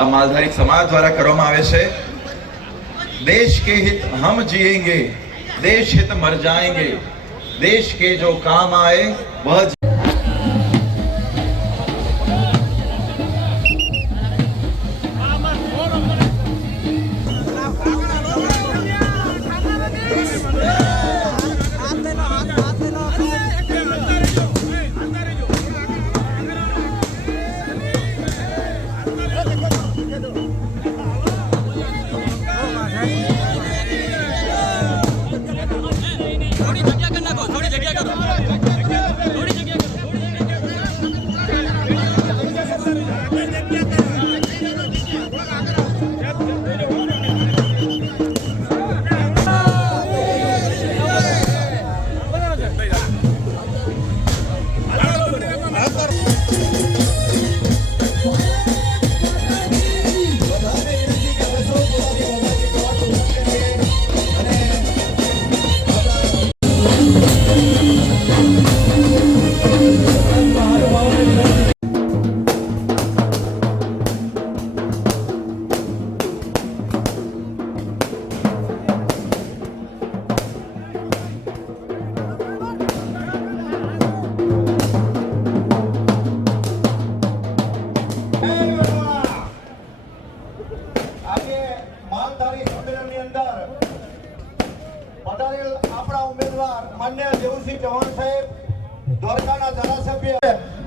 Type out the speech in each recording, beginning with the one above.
આ માલધારી સમાજ દ્વારા કરવામાં આવે છે देश के हित हम जिएंगे देश हित मर जाएंगे देश के जो काम आए वह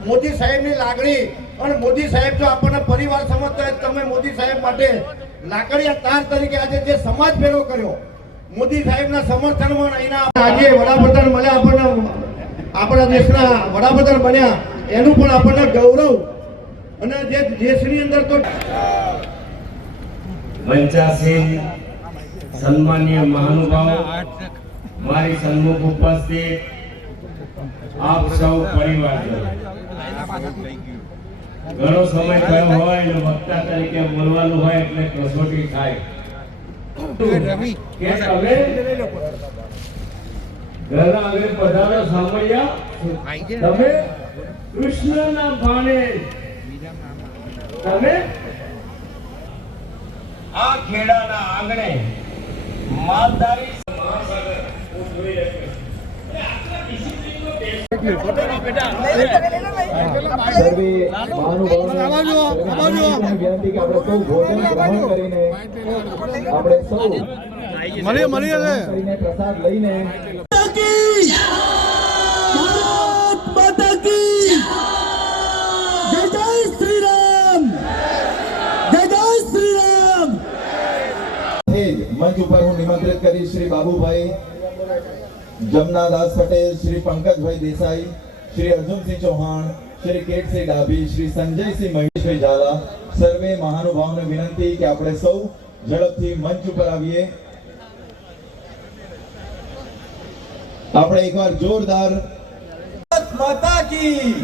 મોદી સાહેબની લાગણી અને મોદી સાહેબ જો આપણને પરિવાર સમજતા હોય તમે મોદી સાહેબ માટે લાકડીયા તાર તરીકે આજે જે સમાજ ભેગો કર્યો મોદી સાહેબના સમર્થનમાં અહીંના આજે વડાપ્રધાન મળ્યા આપણને આપણા દેશના વડાપ્રધાન બન્યા એનું પણ આપણને ગૌરવ અને જે દેશની અંદર તો મંચાસીન સન્માનીય મહાનુભાવ મારી સન્મુખ ઉપસ્થિત આપ સૌ પરિવારજનો ઘણો સમય થયો હોય અને વક્તા તરીકે બોલવાનું હોય એટલે કસોટી થાય ઘરના આગળ પધારો સામૈયા તમે કૃષ્ણના ભાણે તમે આ ખેડાના આંગણે માલદારી મળીએ મળીએ પ્રસાદ લઈને મંચ ઉપર હું નિમંત્રિત કરીશ શ્રી બાબુભાઈ જમનાદાસ પટેલ શ્રી પંકજભાઈ દેસાઈ શ્રી અર્જુનસિંહ ચૌહાણ શ્રી કેટસિંહ ડાભી શ્રી સંજયસિંહ મહેશભાઈ ઝાલા સર્વે મહાનુભાવને વિનંતી કે આપણે સૌ ઝડપથી મંચ ઉપર આવીએ આપણે એકવાર જોરદાર માતા કી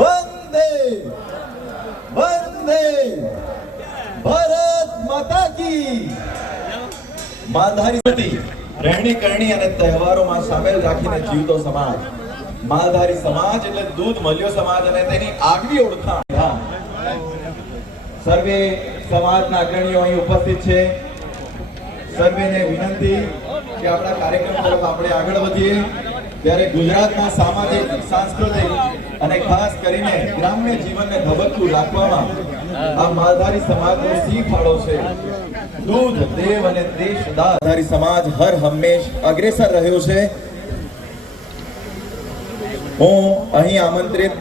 વંદે વંદે ભારત માતા કી માધારી રહેણી કરણી અને તહેવારોમાં સામેલ રાખીને જીવતો સમાજ માલધારી સમાજ એટલે દૂધ મળ્યો સમાજ અને તેની આગવી ઓળખાણ સર્વે સમાજના અગ્રણીઓ અહીં ઉપસ્થિત છે સર્વેને વિનંતી કે આપણા કાર્યક્રમ તરફ આપણે આગળ વધીએ ત્યારે ગુજરાતના સામાજિક સાંસ્કૃતિક અને ખાસ કરીને ગ્રામ્ય જીવનને ધબકતું રાખવામાં આ માલધારી સમાજનો સી ફાળો છે દૂધ દેવ અને દેશ આધારી સમાજ હર હંમેશ અગ્રેસર રહ્યો છે હું અહીં આમંત્રિત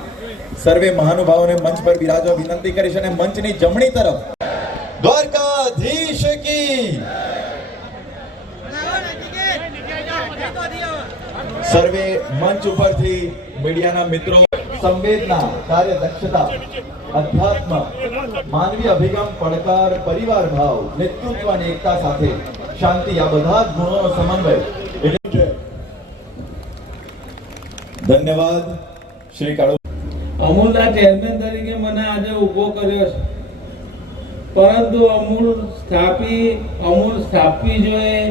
સર્વે મહાનુભાવોને મંચ પર બિરાજો વિનંતી કરીશ અને મંચની જમણી તરફ દ્વારકાધીશ કી સર્વે મંચ ઉપરથી મીડિયાના મિત્રો સંવેદના કાર્ય દક્ષતા અધ્યાત્મ માનવીય અભિગમ પડકાર પરિવાર ભાવ નેતૃત્વ અને એકતા સાથે શાંતિ આ બધા ગુણોનો સમન્વય ધન્યવાદ શ્રી કાળુ અમૂલના ચેરમેન તરીકે મને આજે ઊભો કર્યો છે પરંતુ અમૂલ સ્થાપી અમૂલ સ્થાપવી જોઈએ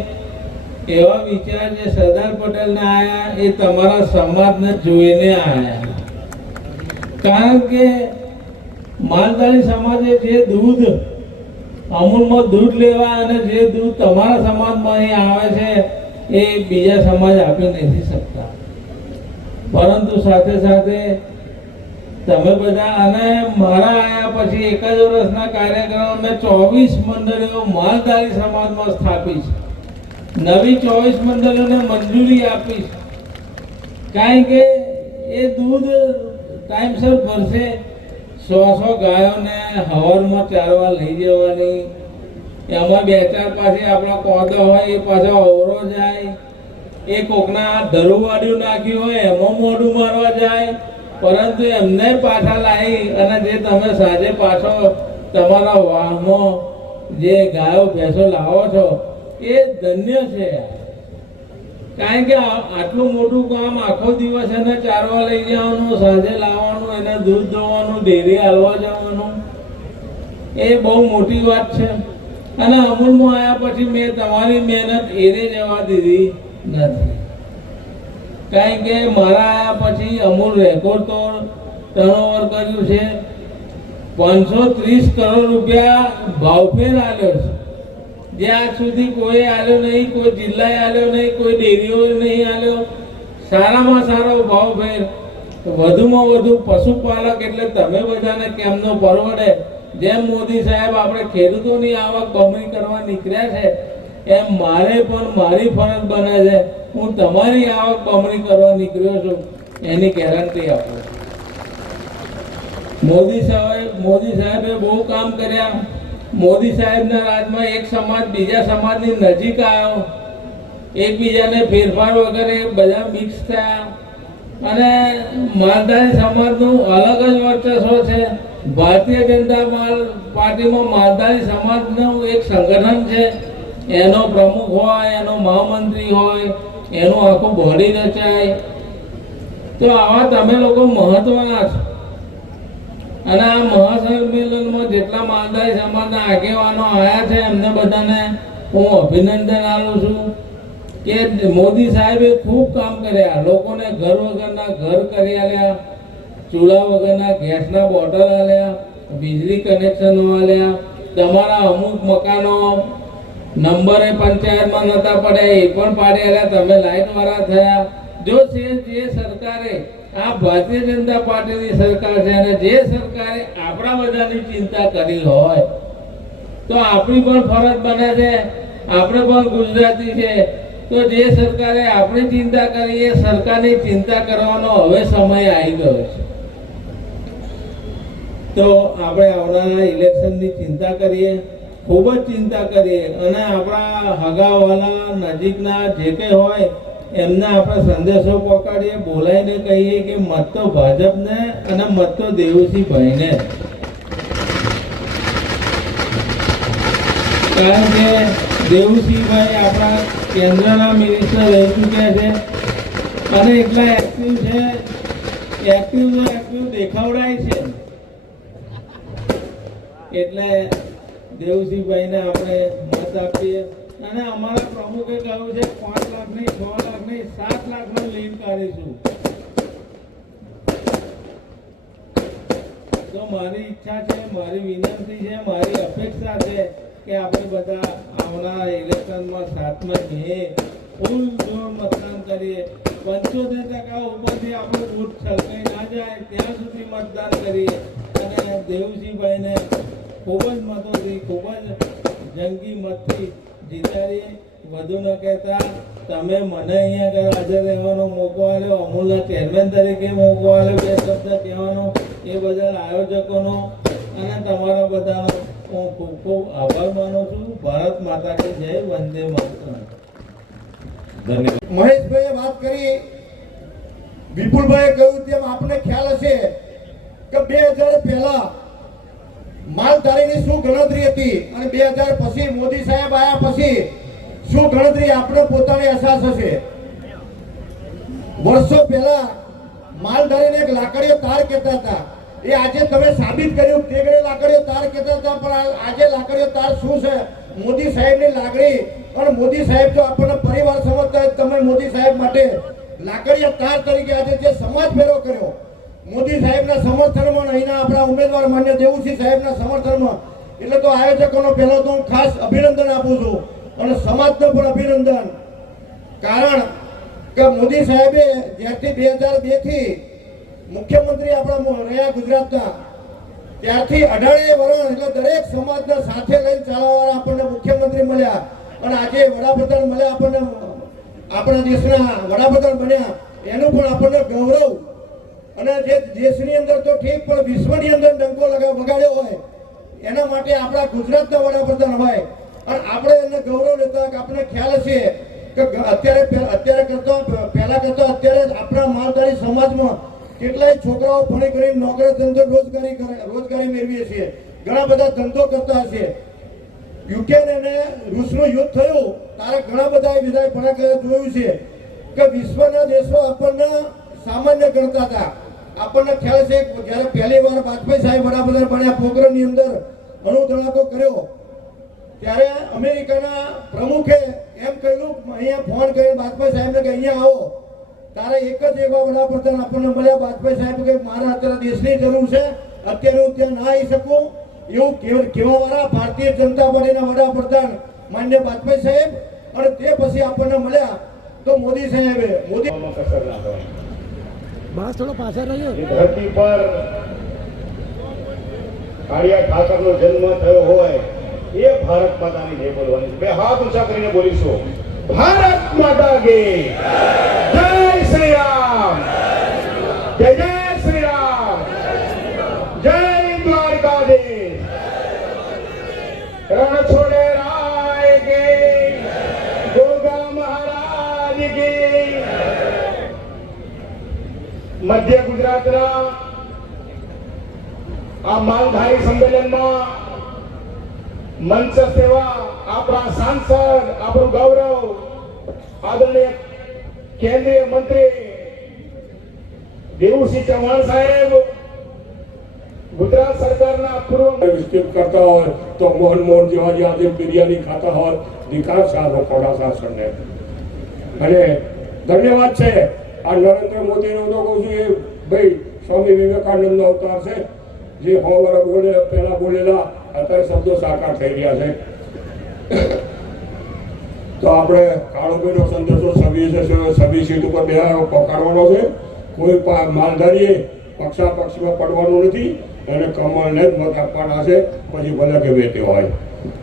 એવા વિચાર જે સરદાર પટેલ પટેલના આવ્યા એ તમારા સમાજને જોઈને આવ્યા કારણ કે માલધારી સમાજે જે દૂધ અમૂલમાં દૂધ લેવા અને જે દૂધ તમારા સમાજમાં અહીં આવે છે એ બીજા સમાજ આપી નથી શકતા પરંતુ સાથે સાથે તમે બધા અને મારા આયા પછી એક જ વર્ષના કાર્યક્રમ મેં ચોવીસ મંડળીઓ માલધારી સમાજમાં સ્થાપી છે નવી ચોવીસ મંડળીઓને મંજૂરી આપીશ કારણ કે એ દૂધ ટાઈમસર ભરશે સો સો ગાયોને હવનમાં ચારવા લઈ જવાની એમાં બે ચાર પાસે આપણો કોદો હોય એ પાછો અવરો જાય એ કોકના ધરુવાડ્યું નાખ્યું હોય એમાં મોઢું મારવા જાય પરંતુ એમને પાછા લાવી અને જે તમે સાંજે પાછો તમારા વાહમાં જે ગાયો ભેંસો લાવો છો એ ધન્ય છે કારણ કે આટલું મોટું કામ આખો દિવસ એને ચારવા લઈ જવાનું સાંજે લાવવાનું એને દૂધ દોવાનું ડેરી હાલવા જવાનું એ બહુ મોટી વાત છે અને અમૂલમાં આવ્યા પછી મેં તમારી મહેનત એરે જવા દીધી નથી કારણ કે મારા આવ્યા પછી અમૂલ રેકોર્ડ તો ટર્નઓવર કર્યું છે પાંચસો ત્રીસ કરોડ રૂપિયા ભાવફેર આવ્યો છે જ્યાં સુધી કોઈ આવ્યો નહીં કોઈ જિલ્લાએ આવ્યો નહીં કોઈ ડેરીઓ નહીં આવ્યો સારામાં સારો ભાવ ભેર વધુમાં વધુ પશુપાલક એટલે તમે બધાને કેમનો પરવડે જેમ મોદી સાહેબ આપણે ખેડૂતોની આવક બમણી કરવા નીકળ્યા છે એમ મારે પણ મારી ફરજ બને છે હું તમારી આવક બમણી કરવા નીકળ્યો છું એની ગેરંટી આપું મોદી સાહેબ મોદી સાહેબે બહુ કામ કર્યા મોદી સાહેબના રાજમાં એક સમાજ બીજા સમાજની નજીક આવ્યો એકબીજાને ફેરફાર વગેરે બધા મિક્સ થયા અને માલધારી સમાજનું અલગ જ વર્ચસ્વ છે ભારતીય જનતા પાર્ટીમાં માલધારી સમાજનું એક સંગઠન છે એનો પ્રમુખ હોય એનો મહામંત્રી હોય એનું આખું બોડી રચાય તો આવા તમે લોકો મહત્વના છો અને આ મહાસંમેલનમાં જેટલા માલધારી સમાજના આગેવાનો આવ્યા છે એમને બધાને હું અભિનંદન આપું છું કે મોદી સાહેબે ખૂબ કામ કર્યા લોકોને ઘર વગરના ઘર કરી આલ્યા ચૂલા વગરના ગેસના બોટલ આલ્યા વીજળી કનેક્શનો આલ્યા તમારા અમુક મકાનો નંબરે પંચાયતમાં નહોતા પડ્યા એ પણ પાડી આલ્યા તમે લાઇટવાળા થયા જો છે જે સરકારે આ ભારતીય જનતા પાર્ટીની સરકાર છે અને જે સરકારે આપણા બધાની ચિંતા કરી હોય તો આપણી પણ ફરજ બને છે આપણે પણ ગુજરાતી છે તો જે સરકારે આપણી ચિંતા કરી એ સરકારની ચિંતા કરવાનો હવે સમય આવી ગયો છે તો આપણે આવનારા ઇલેક્શનની ચિંતા કરીએ ખૂબ જ ચિંતા કરીએ અને આપણા હગાવાલા નજીકના જે કંઈ હોય એમને આપણે સંદેશો પહોંચાડીએ બોલાવીને કહીએ કે મત તો ભાજપને અને મત તો દેવુસિંહભાઈને કારણ કે દેવુસિંહભાઈ આપણા કેન્દ્રના મિનિસ્ટર રહી ચૂક્યા છે અને એટલા એક્ટિવ છે એક્ટિવ તો એક્ટિવ દેખાવડાય છે એટલે દેવસિંહભાઈને આપણે મત આપીએ અને અમારા પ્રમુખે કહ્યું છે પાંચ લાખ નહીં છ લાખ અને સાત લાખનો લેમ કાઢીશું તો મારી ઈચ્છા છે મારી વિનંતી છે મારી અપેક્ષા છે કે આપણે બધા આવનારા ઇલેક્શનમાં સાતમાં જઈએ ફૂલ જોર મતદાન કરીએ પંચોતેર ટકા ઉપરથી આપણો વોટ છલકાઈ ના જાય ત્યાં સુધી મતદાન કરીએ અને દેવજીભાઈને ખૂબ જ મતોથી ખૂબ જ જંગી મતથી જીતાડીએ વધુ ન કહેતા તમે મને અહીંયા આગળ હાજર રહેવાનો મોકો આવ્યો અમૂલના ચેરમેન તરીકે મોકો આવ્યો બે શબ્દ કહેવાનો એ બદલ આયોજકોનો અને તમારા બધાનો હું ખૂબ ખૂબ આભાર માનું છું ભારત માતા કે જય વંદે માતરમ ધન્યવાદ મહેશભાઈએ વાત કરી વિપુલભાઈ કહ્યું તેમ આપને ખ્યાલ હશે કે બે હજાર પહેલા માલધારીની શું ગણતરી હતી અને બે હજાર પછી મોદી સાહેબ આયા પછી શું ગણતરી આપણે પોતાની અહેસાસ હશે વર્ષો પહેલા માલધારીને એક લાકડીઓ તાર કહેતા હતા એ આજે તમે સાબિત કર્યું તે ઘડી લાકડીઓ તાર કહેતા હતા પણ આજે લાકડીઓ તાર શું છે મોદી સાહેબની લાગણી પણ મોદી સાહેબ જો આપણને પરિવાર સમજતા હોય તમે મોદી સાહેબ માટે લાકડીઓ તાર તરીકે આજે જે સમાજ ફેરો કર્યો મોદી સાહેબના સમર્થનમાં અહીંના આપણા ઉમેદવાર માન્ય દેવુસિંહ સાહેબના સમર્થનમાં એટલે તો આયોજકોનો પહેલો તો હું ખાસ અભિનંદન આપું છું અને સમાજને પણ અભિનંદન કારણ કે મોદી સાહેબે જ્યારથી બે હજાર બેથી મુખ્યમંત્રી આપણા રહ્યા ગુજરાતના ત્યારથી અઢારે વર્ષ એટલે દરેક સમાજના સાથે લઈને ચાલવાવાળા આપણને મુખ્યમંત્રી મળ્યા અને આજે વડાપ્રધાન મળ્યા આપણને આપણા દેશના વડાપ્રધાન બન્યા એનું પણ આપણને ગૌરવ અને જે દેશની અંદર તો ઠીક પણ વિશ્વની અંદર ડંકો લગાવ વગાડ્યો હોય એના માટે આપણા ગુજરાતના વડાપ્રધાન હોય અને આપણે એને ગૌરવ લેતા કે આપણે ખ્યાલ છે કે અત્યારે અત્યારે કરતા પહેલા કરતા અત્યારે આપણા માલધારી સમાજમાં કેટલાય છોકરાઓ ભણી કરી નોકરી ધંધો રોજગારી કરે રોજગારી મેળવીએ છીએ ઘણા બધા ધંધો કરતા હશે યુક્રેન અને રૂસનું યુદ્ધ થયું ત્યારે ઘણા બધા વિધાય ભણાકરે જોયું છે કે વિશ્વના દેશો આપણને સામાન્ય કરતા હતા આપણને ખ્યાલ છે જ્યારે પહેલી વાર વાજપેયી સાહેબ વડાપ્રધાન બન્યા ની અંદર અણુ ધડાકો કર્યો ત્યારે અમેરિકાના પ્રમુખે એમ કહેલું અહીંયા ફોન કર્યો બાજપાઈ સાહેબને કે અહીંયા આવો તારે એક જ એવા વડાપ્રધાન આપણને મળ્યા બાજપાઈ સાહેબ કે મારા અત્યારે દેશની જરૂર છે અત્યારે હું ત્યાં ના આવી શકું એવું કેવાવાળા ભારતીય જનતા પાર્ટીના વડાપ્રધાન માન્ય બાજપાઈ સાહેબ અને તે પછી આપણને મળ્યા તો મોદી સાહેબે મોદી બસ થોડો પાછળ રહ્યો ધરતી પર કાળિયા ઠાકરનો જન્મ થયો હોય ये भारत माता ने बोलवानी मैं हाथ ऊंचा करीने बोलीसो भारत माता के जय श्री राम जय श्री राम जय द्वारका दे मध्य गुजरात ना आ मालधारी सम्मेलन में મંચ સેવા આપણા સાંસદ આપણું ગૌરવ આદરણીય કેન્દ્રીય મંત્રી દેવુસિંહ ચૌહાણ સાહેબ ગુજરાત સરકારના પૂર્વ કરતા હોય તો મોહન મોહન જેવા જે આજે ખાતા હોય નિકાસ આ લોકોના શાસનને અને ધન્યવાદ છે આ નરેન્દ્ર મોદીનો તો કહું છું એ ભાઈ સ્વામી વિવેકાનંદનો અવતાર છે જે સો વર્ષ બોલે પહેલા બોલેલા અત્યારે શબ્દો સાકાર થઈ રહ્યા છે તો આપણે કાળુભાઈનો સંદેશો સભ્ય સભ્ય સીટ ઉપર પહોંચાડવાનો છે કોઈ માલધારીએ પક્ષા પક્ષમાં પડવાનું નથી અને કમળને જ મત આપવાના છે પછી ભલે કે વેતી હોય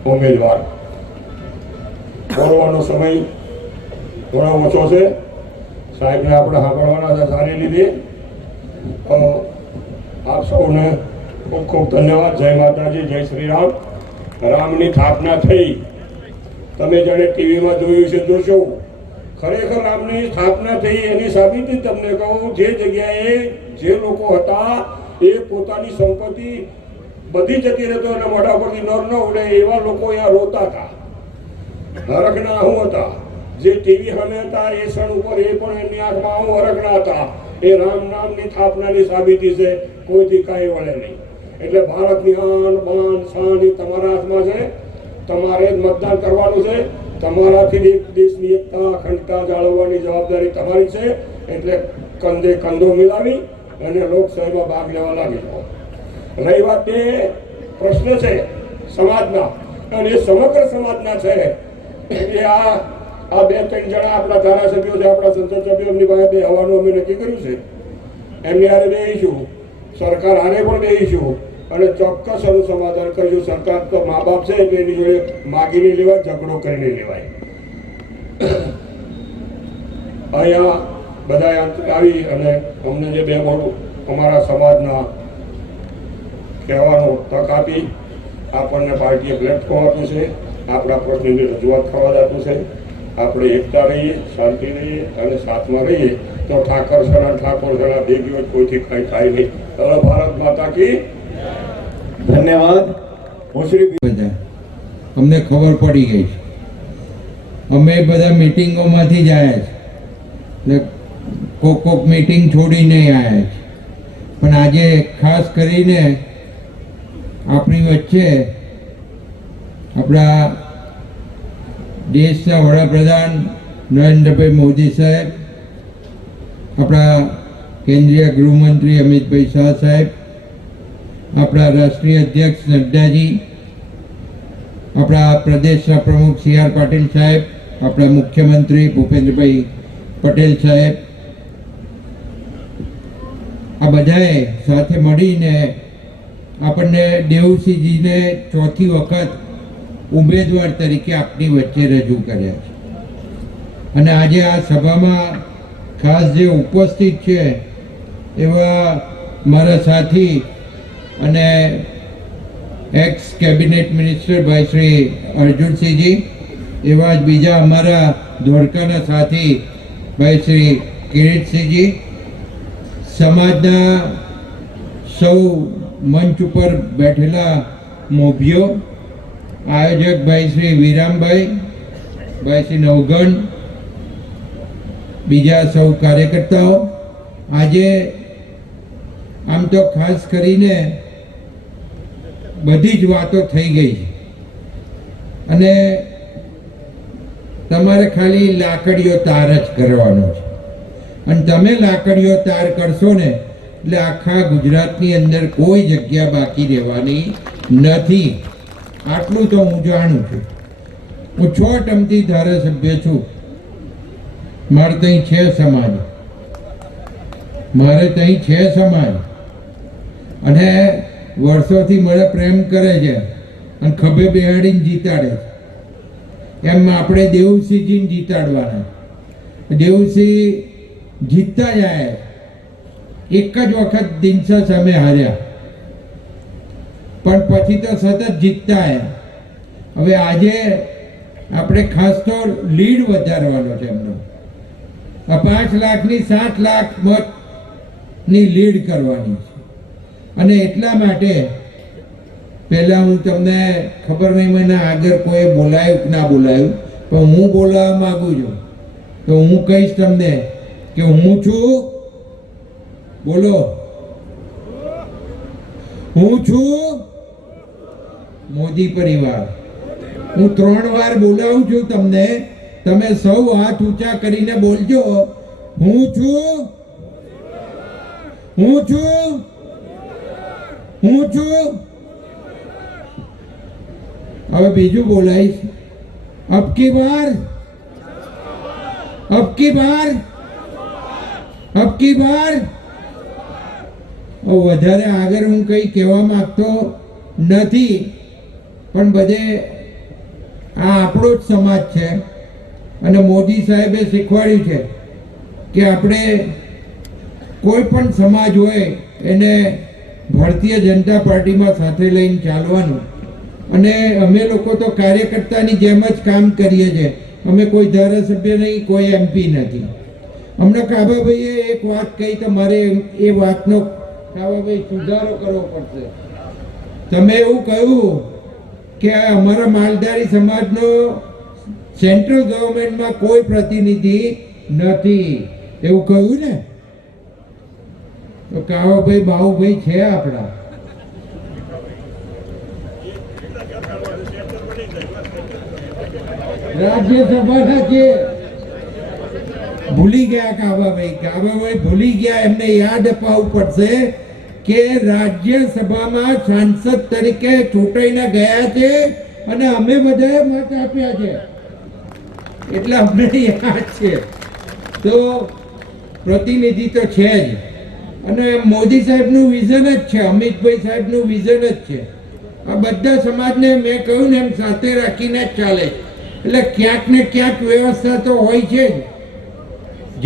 ઉમેદવાર બોલવાનો સમય થોડો ઓછો છે સાહેબને આપણે સાંભળવાના છે સારી રીતે આપ સૌને ખૂબ ખૂબ ધન્યવાદ જય માતાજી જય શ્રી રામ રામની સ્થાપના થઈ તમે જાણે ટીવીમાં જોયું છે જોશો ખરેખર રામની સ્થાપના થઈ એની સાબિતી તમને કહું જે જગ્યાએ જે લોકો હતા એ પોતાની સંપત્તિ બધી જતી રહેતો એના મોઢા પરથી નર ન ઉડે એવા લોકો અહીંયા રોતા હતા હરખના હું હતા જે ટીવી સામે હતા એ ક્ષણ ઉપર એ પણ એમની આંખમાં હું હરખના હતા એ રામ નામની સ્થાપનાની સાબિતી છે કોઈથી કાંઈ વળે નહીં એટલે ભારતની આન બાન શાન એ તમારા હાથમાં છે તમારે જ મતદાન કરવાનું છે તમારાથી દેશની એકતા અખંડતા જાળવવાની જવાબદારી તમારી છે એટલે કંધે કંધો મિલાવી અને લોકશાહીમાં ભાગ લેવા લાગી જાઓ રહી વાત તે પ્રશ્ન છે સમાજના અને સમગ્ર સમાજના છે એટલે આ આ બે ત્રણ જણા આપણા ધારાસભ્યો છે આપણા સંસદ સભ્યો એમની પાસે બે હવાનું અમે નક્કી કર્યું છે એમની હારે બે સરકાર હારે પણ બે અને ચોક્કસ એનું સમાધાન કરજો સરકાર તો મા બાપ છે એટલે એની જોડે માગીને લેવાય ઝઘડો કરીને લેવાય અહીંયા બધા આવી અને અમને જે બે મોટું અમારા સમાજના કહેવાનો તક આપી આપણને પાર્ટીએ પ્લેટફોર્મ આપ્યું છે આપણા પ્રશ્નની રજૂઆત થવા આપ્યું છે આપણે એકતા રહીએ શાંતિ રહીએ અને સાથમાં રહીએ તો ઠાકર સણા ઠાકોર સણા ભેગી હોય કોઈથી કંઈ થાય નહીં ભારત માતા કી ધન્યવાદ અમને ખબર પડી ગઈ અમે બધા મિટિંગોમાંથી જ આવ્યા છે કોક કોક મિટિંગ છોડીને આવ્યા છે પણ આજે ખાસ કરીને આપણી વચ્ચે આપણા દેશના વડાપ્રધાન નરેન્દ્રભાઈ મોદી સાહેબ આપણા કેન્દ્રીય ગૃહમંત્રી અમિતભાઈ શાહ સાહેબ આપણા રાષ્ટ્રીય અધ્યક્ષ નડ્ડાજી આપણા પ્રદેશ પ્રમુખ સી આર પાટીલ સાહેબ આપણા મુખ્યમંત્રી ભૂપેન્દ્રભાઈ પટેલ સાહેબ આ બધાએ સાથે મળીને આપણને દેવસિંહજીને ચોથી વખત ઉમેદવાર તરીકે આપની વચ્ચે રજૂ કર્યા છે અને આજે આ સભામાં ખાસ જે ઉપસ્થિત છે એવા મારા સાથી અને એક્સ કેબિનેટ મિનિસ્ટર ભાઈ શ્રી અર્જુનસિંહજી એવા જ બીજા અમારા દ્વારકાના સાથી ભાઈ શ્રી કિરીટસિંહજી સમાજના સૌ મંચ ઉપર બેઠેલા મોભીઓ આયોજક ભાઈ શ્રી વિરામભાઈ ભાઈ શ્રી નવગણ બીજા સૌ કાર્યકર્તાઓ આજે આમ તો ખાસ કરીને બધી જ વાતો થઈ ગઈ છે અને તમારે ખાલી લાકડીઓ તાર જ કરવાનો છે અને તમે લાકડીઓ તાર કરશો ને એટલે આખા ગુજરાતની અંદર કોઈ જગ્યા બાકી રહેવાની નથી આટલું તો હું જાણું છું હું છ ટમથી ધારાસભ્ય છું મારે ત્યાં છે સમાજ મારે ત્યાં છે સમાજ અને વર્ષોથી મને પ્રેમ કરે છે અને ખભે બેહાડીને જીતાડે છે એમ આપણે દેવસિંહજીને જીતાડવાના દેવસિંહ જીતતા જાય એક જ વખત દિનસા સામે હાર્યા પણ પછી તો સતત જીતતા આવ્યા હવે આજે આપણે ખાસ તો લીડ વધારવાનો છે એમનો પાંચ લાખની સાત લાખ મતની લીડ કરવાની છે અને એટલા માટે પહેલાં હું તમને ખબર નહીં મને આગળ કોઈએ બોલાયું ના બોલાયું પણ હું બોલાવવા માગું છું તો હું કહીશ તમને કે હું છું બોલો હું છું મોદી પરિવાર હું ત્રણ વાર બોલાવું છું તમને તમે સૌ હાથ ઊંચા કરીને બોલજો હું છું હું છું હું છું હવે બીજું બોલાઈશ અબકી બાર અબકી બાર અબકી બાર વધારે આગળ હું કંઈ કહેવા માગતો નથી પણ બધે આ આપણો જ સમાજ છે અને મોદી સાહેબે શીખવાડ્યું છે કે આપણે કોઈ પણ સમાજ હોય એને ભારતીય જનતા પાર્ટીમાં સાથે લઈને ચાલવાનું અને અમે લોકો તો કાર્યકર્તાની જેમ જ કામ કરીએ છીએ અમે કોઈ ધારાસભ્ય નહીં કોઈ એમપી નથી હમણાં કાબાભાઈએ એક વાત કહી તો મારે એ વાતનો કાબાભાઈ સુધારો કરવો પડશે તમે એવું કહ્યું કે અમારા માલધારી સમાજનો સેન્ટ્રલ ગવર્મેન્ટમાં કોઈ પ્રતિનિધિ નથી એવું કહ્યું ને તો કે આવો ભાઈ છે આપણા રાજ્યસભાના છે ભૂલી ગયા કાબાભાઈ કાબાભાઈ ભૂલી ગયા એમને યાદ અપાવવું પડશે કે રાજ્યસભામાં સાંસદ તરીકે ચૂંટાઈને ગયા છે અને અમે બધાએ મત આપ્યા છે એટલે અમને યાદ છે તો પ્રતિનિધિ તો છે જ અને મોદી સાહેબનું વિઝન જ છે અમિતભાઈ સાહેબનું વિઝન જ છે આ બધા સમાજને મેં કહ્યું ને એમ સાથે રાખીને જ ચાલે એટલે ક્યાંક ને ક્યાંક વ્યવસ્થા તો હોય છે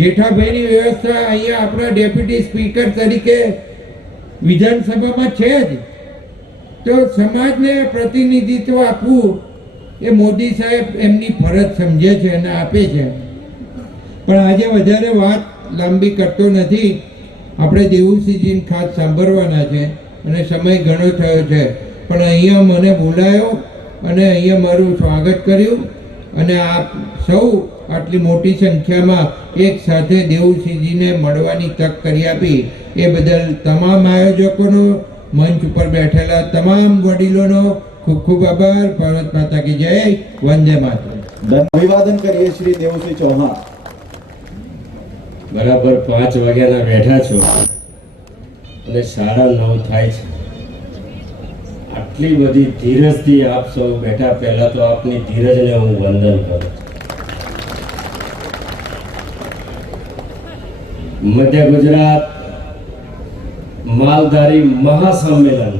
જેઠાભાઈની વ્યવસ્થા અહીંયા આપણા ડેપ્યુટી સ્પીકર તરીકે વિધાનસભામાં છે જ તો સમાજને પ્રતિનિધિત્વ આપવું એ મોદી સાહેબ એમની ફરજ સમજે છે અને આપે છે પણ આજે વધારે વાત લાંબી કરતો નથી આપણે દેવુસિંહજીને ખાસ સાંભળવાના છે અને સમય ઘણો થયો છે પણ અહીંયા મને બોલાયો અને અહીંયા મારું સ્વાગત કર્યું અને આપ સૌ આટલી મોટી સંખ્યામાં એક સાથે દેવુસિંહજીને મળવાની તક કરી આપી એ બદલ તમામ આયોજકોનો મંચ ઉપર બેઠેલા તમામ વડીલોનો ખૂબ ખૂબ આભાર ભારત માતા કી જય વંદે માતા અભિવાદન કરીએ શ્રી દેવસિંહ ચૌહાણ બરાબર પાંચ વાગ્યાના બેઠા છો અને સાડા નવ થાય છે આટલી બધી ધીરજથી આપ સૌ બેઠા પહેલા તો આપની ધીરજને હું વંદન કરું મધ્ય ગુજરાત માલધારી મહાસંમેલન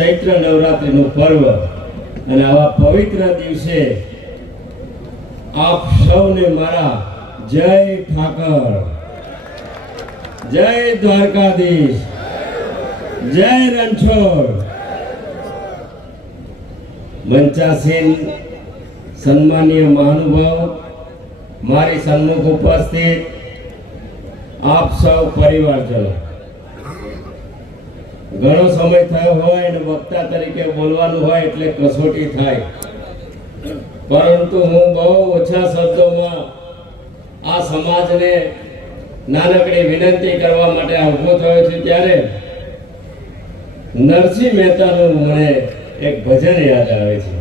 ચૈત્ર નવરાત્રિનું પર્વ અને આવા પવિત્ર દિવસે આપ સૌને મારા જય ઠાકર જય દ્વારકાધીશ જય રણછોડ મંચાસીન સન્માનીય મહાનુભાવ મારી સન્મુખ ઉપસ્થિત આપ સૌ પરિવારજનો ઘણો સમય થયો હોય અને વક્તા તરીકે બોલવાનું હોય એટલે કસોટી થાય પરંતુ હું બહુ ઓછા શબ્દોમાં આ સમાજને નાનકડી વિનંતી કરવા માટે ઊભો થયો છે ત્યારે નરસિંહ મહેતાનું મને એક ભજન યાદ આવે છે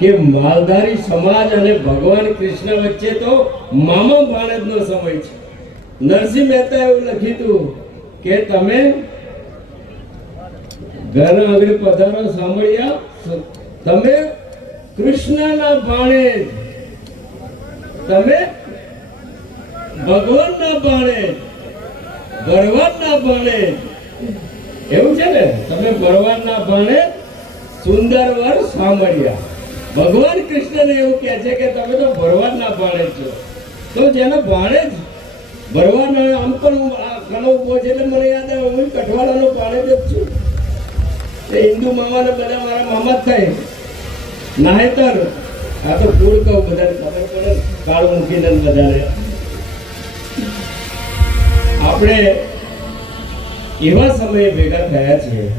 કે માલધારી સમાજ અને ભગવાન કૃષ્ણ વચ્ચે તો મામા ભાણેજનો સમય છે નરસિંહ મહેતા એવું લખ્યું હતું કે તમે ઘર આગળ પધારો સાંભળ્યા તમે કૃષ્ણના ભાણે તમે ભગવાન ના ભાણે ભરવાન ના ભાણે એવું છે ને તમે ભરવાન ના ભાણે સુંદર વર સાંભળ્યા ભગવાન કૃષ્ણને એવું કહે છે કે તમે તો ભરવાન ના પાડે છો તો જેને ભાણે જ ભરવાન આમ પણ હું ઘણો ઉભો છે એટલે મને યાદ આવે હું કઠવાળાનો પાડે જ છું એ હિન્દુ મામાને બધા મારા મામા જ થાય નાહેતર આ તો ફૂલ કહું બધા ખબર પડે કાળું મૂકીને બધાને આપણે એવા સમયે ભેગા થયા છીએ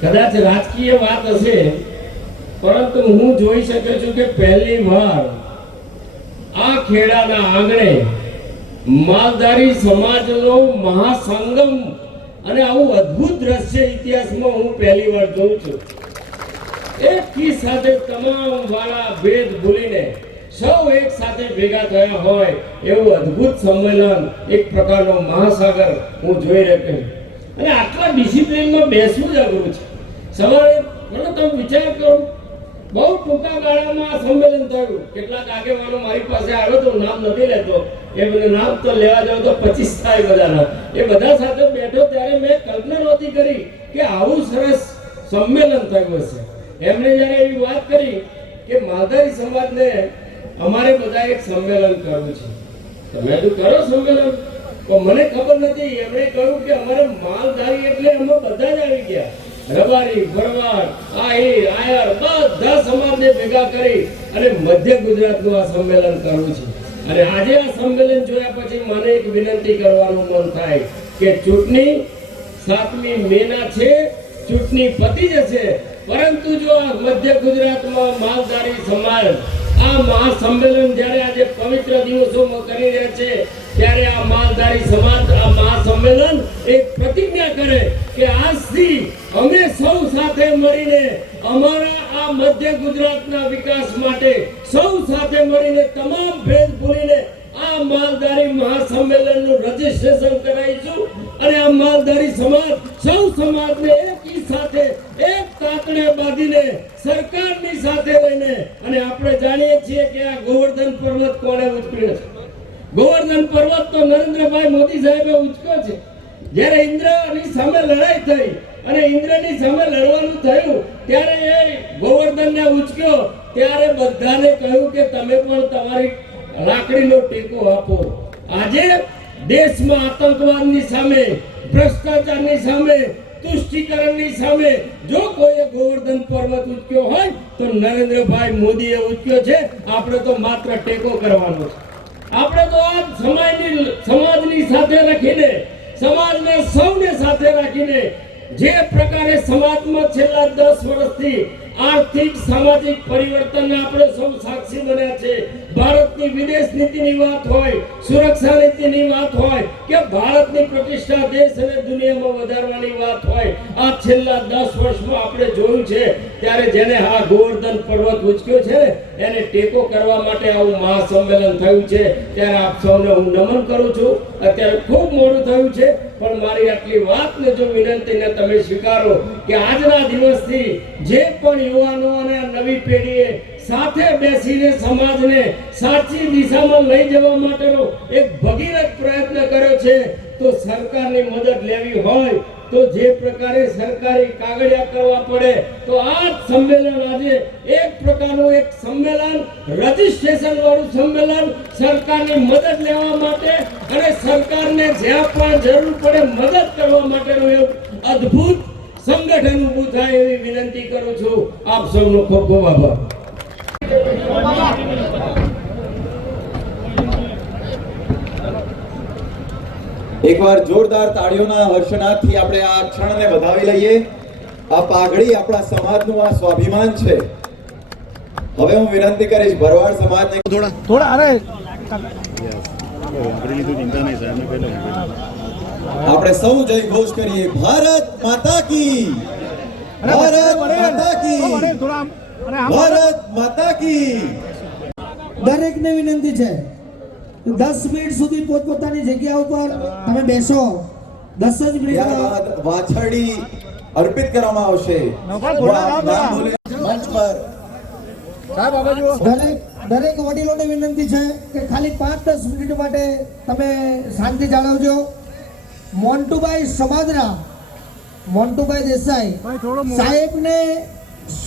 કદાચ રાજકીય વાત હશે પરંતુ હું જોઈ શક્યો છું કે પહેલી વાર આ ખેડાના આંગણે માલધારી સમાજનો મહાસંગમ અને આવું અદ્ભુત દ્રશ્ય ઇતિહાસમાં હું પહેલી વાર જોઉં છું એક સાથે તમામ વાળા ભેદ ભૂલીને સૌ એક સાથે ભેગા થયા હોય એવું અદ્ભુત સંમેલન એક પ્રકારનો મહાસાગર હું જોઈ રહ્યો છું અને આટલા ડિસિપ્લિનમાં બેસવું જ અઘરું છે સવારે મને તમે વિચાર કરો બહુ ટૂંકા ગાળામાં આ સંમેલન થયું કેટલાક આગેવાનો મારી પાસે આવ્યો તો નામ નથી લેતો એ મને નામ તો લેવા જાવ તો પચીસ થાય બધાના એ બધા સાથે બેઠો ત્યારે મેં કલ્પના નહોતી કરી કે આવું સરસ સંમેલન થયું હશે એમણે જ્યારે એવી વાત કરી કે માલધારી સમાજને અમારે બધા એક સંમેલન કરવું છે તમે તો કરો સંમેલન પણ મને ખબર નથી એમણે કહ્યું કે અમારે માલધારી એટલે અમે બધા જ આવી ગયા રબારી ભરવાડ આહીર આયર બધા સમાજને ભેગા કરી અને મધ્ય ગુજરાતનું આ સંમેલન કરવું છે અને આજે આ સંમેલન જોયા પછી મને એક વિનંતી કરવાનું મન થાય કે ચૂંટણી સાતમી મે ના છે ચૂંટણી પતી જશે પરંતુ જો આ મધ્ય ગુજરાતમાં માલધારી સમાજ આ મહાસંમેલન જ્યારે આજે પવિત્ર દિવસોમાં કરી રહ્યા છે ત્યારે આ માલધારી સમાજ આ મહાસંમેલન એક પ્રતિજ્ઞા કરે કે આજથી અમે સૌ સાથે મળીને અમારા આ મધ્ય ગુજરાતના વિકાસ માટે સૌ સાથે મળીને તમામ ભેદ ભૂલીને આ માલધારી મહાસંમેલનનું રજીસ્ટ્રેશન કરાવીશું અને આ માલધારી સમાજ સૌ સમાજને એકી સાથે એક તાતણે બાંધીને સરકારની સાથે લઈને અને આપણે જાણીએ છીએ કે આ ગોવર્ધન પર્વત કોણે ઉચક્યો છે ગોવર્ધન પર્વત તો નરેન્દ્રભાઈ મોદી સાહેબે ઉચક્યો છે જ્યારે ઇન્દ્રની સામે લડાઈ થઈ અને ઇન્દ્રની સામે લડવાનું થયું ત્યારે એ ગોવર્ધનને ઉચક્યો ત્યારે બધાને કહ્યું કે તમે પણ તમારી લાકડીનો ટેકો આપો આજે દેશમાં આતંકવાદની સામે ભ્રષ્ટાચારની સામે તુષ્ટિકરણની સામે જો કોઈએ ગોવર્ધન પર્વત ઉચક્યો હોય તો નરેન્દ્રભાઈ મોદીએ ઉચક્યો છે આપણે તો માત્ર ટેકો કરવાનો છે આપણે તો આ સમાજની સમાજની સાથે રાખીને સમાજને સૌને સાથે રાખીને જે પ્રકારે સમાજમાં છેલ્લા દસ વર્ષથી આર્થિક સામાજિક પરિવર્તનને આપણે સૌ સાક્ષી બન્યા છે ભારતની વિદેશ નીતિની વાત હોય સુરક્ષા નીતિની વાત હોય કે ભારતની પ્રતિષ્ઠા દેશ અને દુનિયામાં વધારવાની વાત હોય આ છેલ્લા દસ વર્ષમાં આપણે જોયું છે ત્યારે જેને આ ગોવર્ધન પર્વત ઉચક્યો છે એને ટેકો કરવા માટે આવું મહાસંમેલન થયું છે ત્યારે આપ સૌને હું નમન કરું છું અત્યારે ખૂબ મોડું થયું છે પણ મારી આટલી વાતને જો વિનંતીને તમે સ્વીકારો કે આજના દિવસથી જે પણ યુવાનો અને નવી પેઢીએ સાથે બેસીને સમાજને સાચી દિશામાં લઈ જવા માટેનો એક ભગીરથ પ્રયત્ન કર્યો છે તો સરકારની મદદ લેવી હોય તો જે પ્રકારે સરકારી કાગળિયા કરવા પડે તો આ સંમેલન આજે એક પ્રકારનું એક સંમેલન રજીસ્ટ્રેશન વાળું સંમેલન સરકારની મદદ લેવા માટે અને સરકારને જ્યાં પણ જરૂર પડે મદદ કરવા માટેનું એક અદ્ભુત સંગઠન ઊભું થાય એવી વિનંતી કરું છું આપ સૌનો ખૂબ ખૂબ આભાર એકવાર જોરદાર તાળીઓના હર્ષનાથથી આપણે આ ક્ષણને વધાવી લઈએ આ પાઘડી આપણા સમાજનું આ સ્વાભિમાન છે હવે હું વિનંતી કરીશ ભરવાડ સમાજને થોડા થોડા અરે આપણે સૌ જય ઘોષ કરીએ ભારત માતા કી ભારત માતા કી ભારત માતા કી દરેકને વિનંતી છે દસ મિનિટ સુધી પોતપોતાની જગ્યા ઉપર તમે બેસો દસ જ મિનિટ વાછડી અર્પિત કરવામાં આવશે મંચ પર દરેક દરેક વડીલોને વિનંતી છે કે ખાલી પાંચ દસ મિનિટ માટે તમે શાંતિ જાળવજો મોન્ટુભાઈ સમાજરા મોન્ટુભાઈ દેસાઈ સાહેબને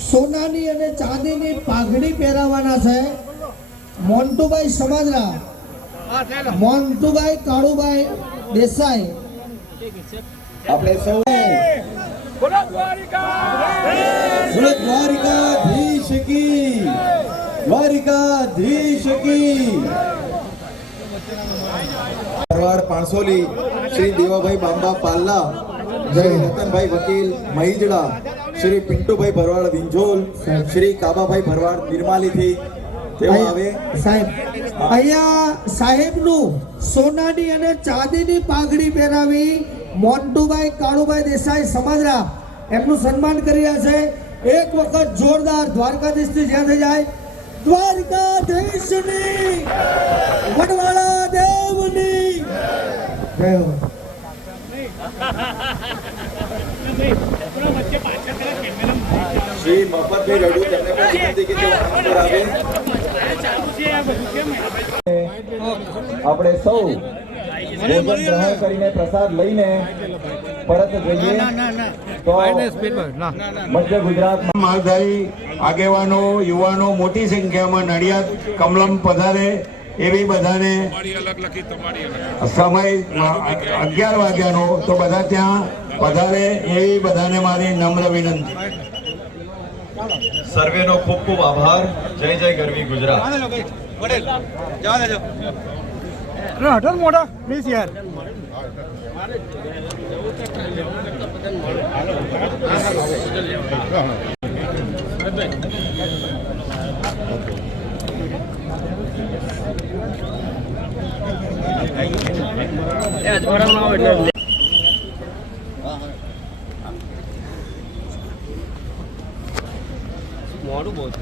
સોનાની અને ચાંદીની પાઘડી પહેરાવાના છે મોન્ટુભાઈ સમાજરા મોન્ટુભાઈ કાળુભાઈ દેસાઈ આપણે સૌ ભરવાડ પાણસોલી શ્રી દેવાભાઈ બાંબા પાલ્લા શ્રી રતનભાઈ વકીલ મહીજડા શ્રી પિન્ટુભાઈ ભરવાડ વિંજોલ શ્રી કાબાભાઈ ભરવાડ નિર્માલીથી સાહેબ અહીંયા સાહેબનું સોનાની અને ચાંદીની પાઘડી પહેરાવી મોન્ટુભાઈ કાળુભાઈ દેસાઈ સમાજરા એમનું સન્માન કરી રહ્યા છે એક વખત જોરદાર દ્વારકાધીશની જ્યાં થઈ જાય દ્વારકાધીશની વડવાળા દેવની જય શ્રી મફતભાઈ રડુ તમને પણ વિનંતી કે આરામ કરાવે આપણે સૌ ગ્રહણ કરીને પ્રસાદ લઈને પરત જઈએ મધ્ય ગુજરાત માલધારી આગેવાનો યુવાનો મોટી સંખ્યામાં નડિયાદ કમલમ પધારે એવી બધાને સમય અગિયાર વાગ્યાનો તો બધા ત્યાં પધારે એવી બધાને મારી નમ્ર વિનંતી સર્વેનો ખૂબ ખૂબ આભાર જય જય ગરવી ગુજરાત મોટા પ્લીઝ યાર એ અજવાળામાં આવે એટલે 都没问题。